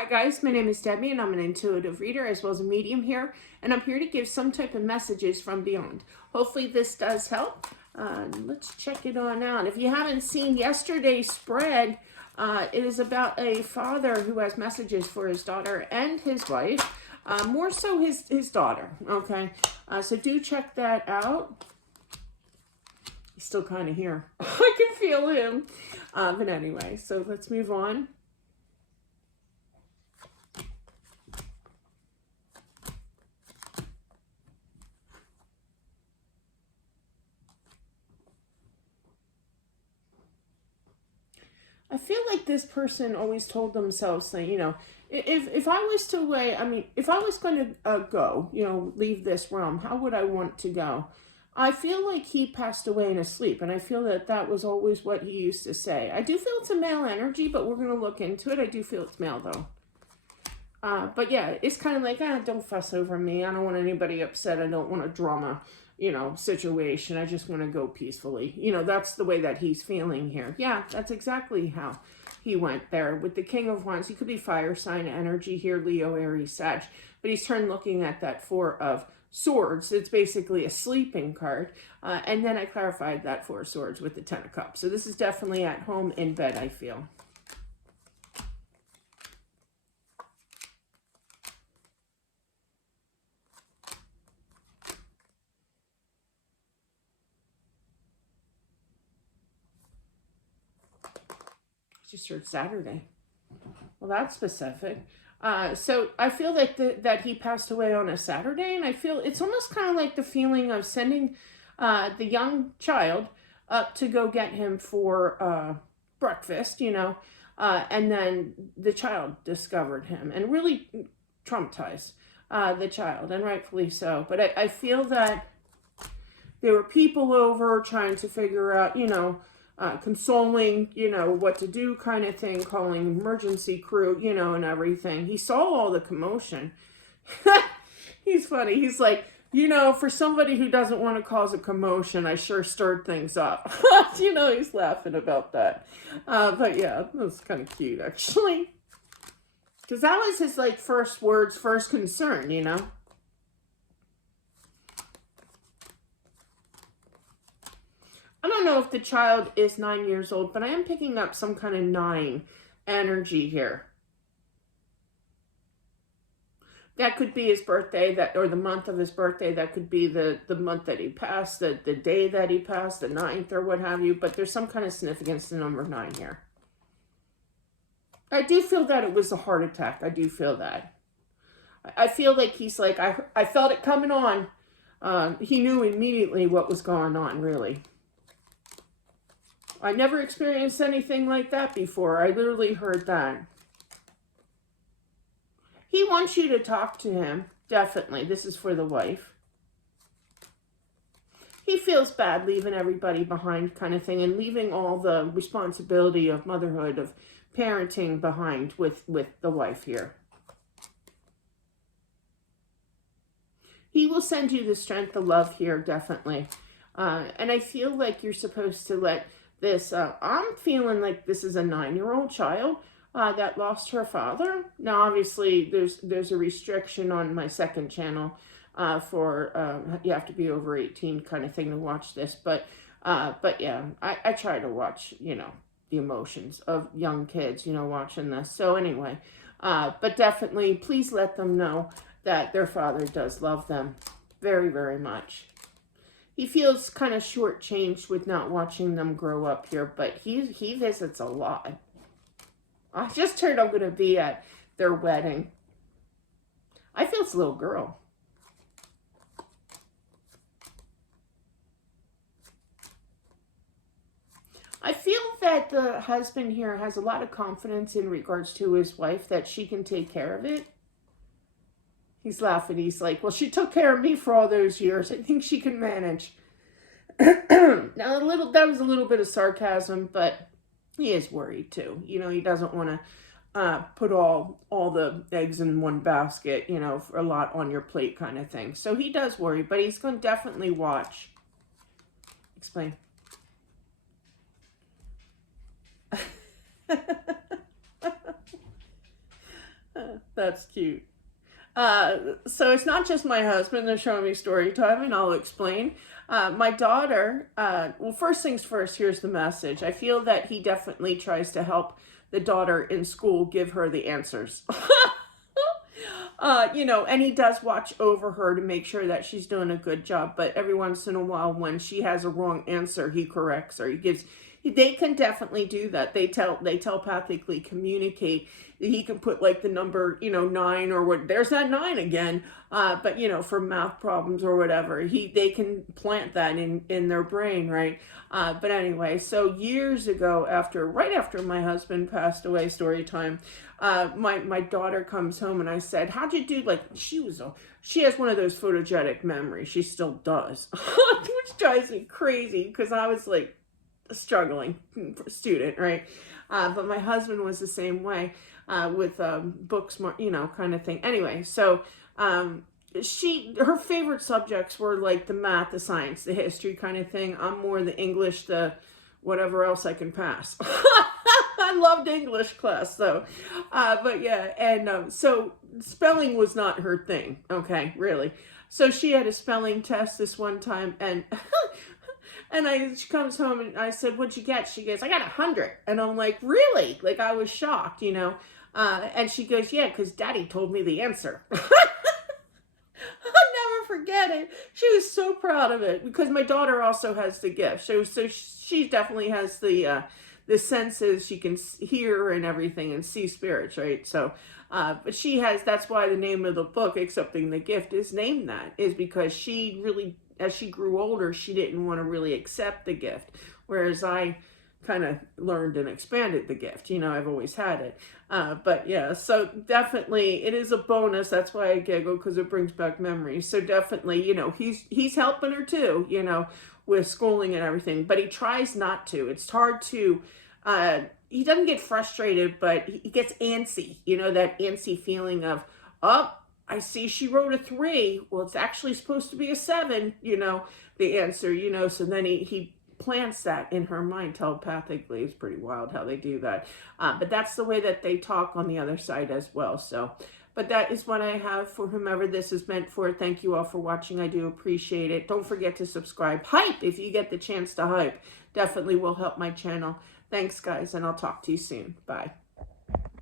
Hi guys, my name is Debbie and I'm an intuitive reader as well as a medium here, and I'm here to give some type of messages from beyond. Hopefully this does help. Let's check it on out. If you haven't seen yesterday's spread, it is about a father who has messages for his daughter and his wife, more so his daughter, okay? So do check that out. He's still kind of here. I can feel him. But anyway, so let's move on. I feel like this person always told themselves that, if I was to weigh, if I was going to go, leave this realm, how would I want to go? I feel like he passed away in his sleep, and I feel that that was always what he used to say. I do feel it's a male energy, but we're going to look into it. I do feel it's male, though. But yeah, it's kind of like, don't fuss over me. I don't want anybody upset. I don't want a drama, situation. I just want to go peacefully. That's the way that he's feeling here. Yeah, that's exactly how he went there. With the King of Wands, he could be fire sign energy here, Leo, Aries, Sag. But he's turned looking at that Four of Swords. It's basically a sleeping card. And then I clarified that Four of Swords with the Ten of Cups. So this is definitely at home in bed, I feel. Just heard Saturday. Well, that's specific. So I feel like that he passed away on a Saturday, and I feel it's almost kind of like the feeling of sending the young child up to go get him for breakfast, and then the child discovered him and really traumatized the child, and rightfully so. But I feel that there were people over trying to figure out, consoling, what to do kind of thing, calling emergency crew, and everything. He saw all the commotion. He's funny. He's like, for somebody who doesn't want to cause a commotion, I sure stirred things up. He's laughing about that. But yeah, that was kind of cute, actually. Because that was his, first words, first concern, I don't know if the child is 9 years old, but I am picking up some kind of 9 energy here. That could be his birthday, or the month of his birthday. That could be the month that he passed, the day that he passed, the 9th or what have you. But there's some kind of significance to number 9 here. I do feel that it was a heart attack. I do feel that. I feel like he's like, I felt it coming on. He knew immediately what was going on, really. I never experienced anything like that before. I literally heard that. He wants you to talk to him, definitely. This is for the wife. He feels bad leaving everybody behind kind of thing, and leaving all the responsibility of motherhood, of parenting behind with the wife here. He will send you the strength, the love here, definitely. And I feel like you're supposed to let this, I'm feeling like this is a 9-year-old child that lost her father. Now, obviously, there's a restriction on my second channel for you have to be over 18 kind of thing to watch this. But yeah, I try to watch, the emotions of young kids, watching this. So anyway, but definitely, please let them know that their father does love them very, very much. He feels kind of shortchanged with not watching them grow up here, but he visits a lot. I just heard I'm going to be at their wedding. I feel it's a little girl. I feel that the husband here has a lot of confidence in regards to his wife, that she can take care of it. He's laughing. He's like, well, she took care of me for all those years. I think she can manage. Now, that was a little bit of sarcasm, but he is worried too. He doesn't want to put all the eggs in one basket, for a lot on your plate kind of thing. So he does worry, but he's going to definitely watch. Explain. That's cute. So it's not just my husband that's showing me story time, and I'll explain. My daughter, well, first things first, here's the message. I feel that he definitely tries to help the daughter in school give her the answers. And he does watch over her to make sure that she's doing a good job. But every once in a while, when she has a wrong answer, he corrects her. They can definitely do that. They telepathically communicate. He can put like the number, 9 or what, there's that 9 again. But for math problems or whatever, they can plant that in their brain, right? But anyway, so years ago, right after my husband passed away, story time, my daughter comes home and I said, how'd you do? Like, she has one of those photogenic memories. She still does, which drives me crazy because I was like a struggling student, right? But my husband was the same way with books, kind of thing. Anyway, so her favorite subjects were like the math, the science, the history kind of thing. I'm more the English, the whatever else I can pass. I loved English class though. But yeah, and so spelling was not her thing, okay, really. So she had a spelling test this one time, and she comes home and I said, what'd you get? She goes, I got 100. And I'm like, really? Like, I was shocked, and she goes, yeah, because Daddy told me the answer. I'll never forget it. She was so proud of it because my daughter also has the gift. So she definitely has the senses. She can hear and everything and see spirits, right? So, but that's why the name of the book, Accepting the Gift, is named that, is because she really, as she grew older, she didn't want to really accept the gift. Whereas I kind of learned and expanded the gift. I've always had it. But yeah, so definitely it is a bonus. That's why I giggle, because it brings back memories. So definitely, he's helping her too, with schooling and everything, but he tries not to. It's hard to, he doesn't get frustrated, but he gets antsy, that antsy feeling of, oh, I see she wrote a 3. Well, it's actually supposed to be a 7, the answer, so then he plants that in her mind telepathically. It's pretty wild how they do that. But that's the way that they talk on the other side as well. So, but that is what I have for whomever this is meant for. Thank you all for watching. I do appreciate it. Don't forget to subscribe. Hype if you get the chance to hype. Definitely will help my channel. Thanks, guys, and I'll talk to you soon. Bye.